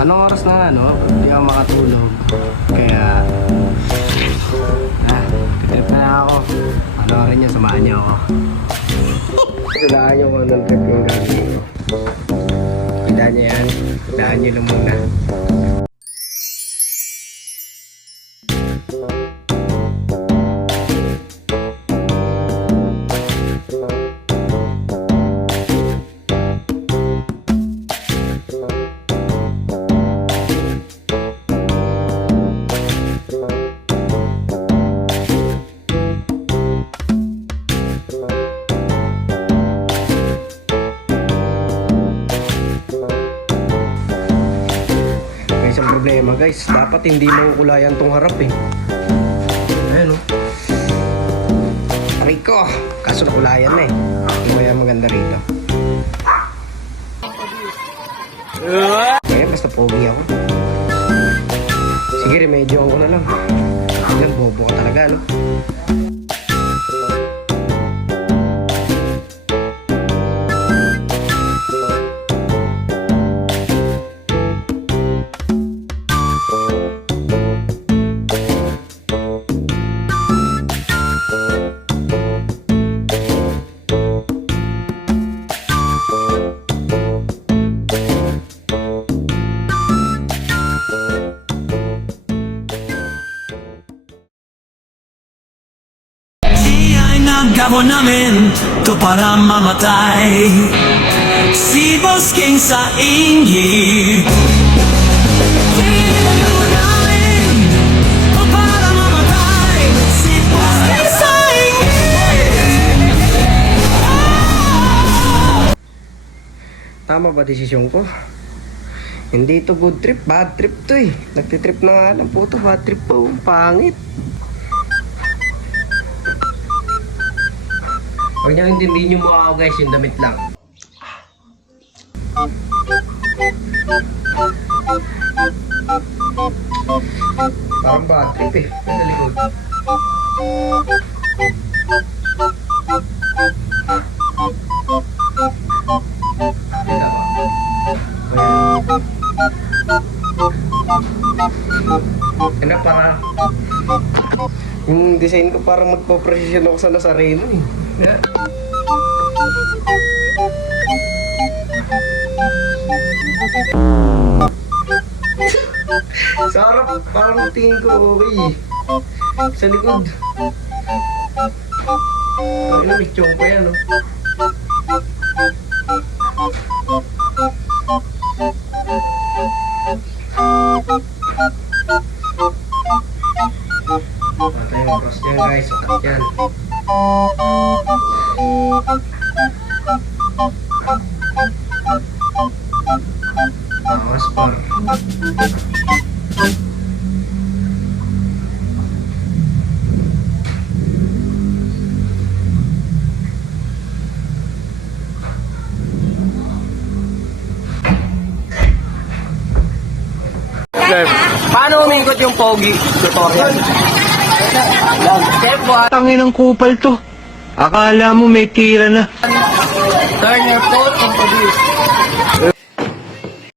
Anong oras na ano? Hindi ako makatulog. Kaya titrip na ako. Panoorin niyo, samahan niyo ako. Kailangan niyo kung anong trip yung gagawin ko. Kailangan niyo yan. Kailangan niyo lang muna. Problema guys, dapat hindi makukulayan tong harap eh. Ayan o. Aray ko, kaso nakulayan na eh. Ano kaya maganda rito? Kaya basta pogi ako. Sige, remedyo ako na lang. Ilan, bobo ka talaga no? Gabo namin to para mamatay. Si Boss King sa ingi. Gabo namin to para mamatay. Si Boss King sa ingi. Tama ba desisyon ko? Hindi to good trip, bad trip to eh. Nagtitrip na nga lang po to, bad trip po, pangit. Huwag niyo intindihin yung mukha ko guys, yung damit lang. Parang bad trip eh, sa likod. Kita ba? Ano para yung design ko parang magpo-precision ako sa Nazareno eh. Yeah. Sa harap, parang tingin ko okay. Sa likod. Ay, namichong pa yan, no? Patay yung cross niyan, guys. Sakat yan. Awas par. Paano umikot yung pogi? Tutorial. Step 1. Tangin ng kupal to. Akala mo may tira na. Turn your foot into this.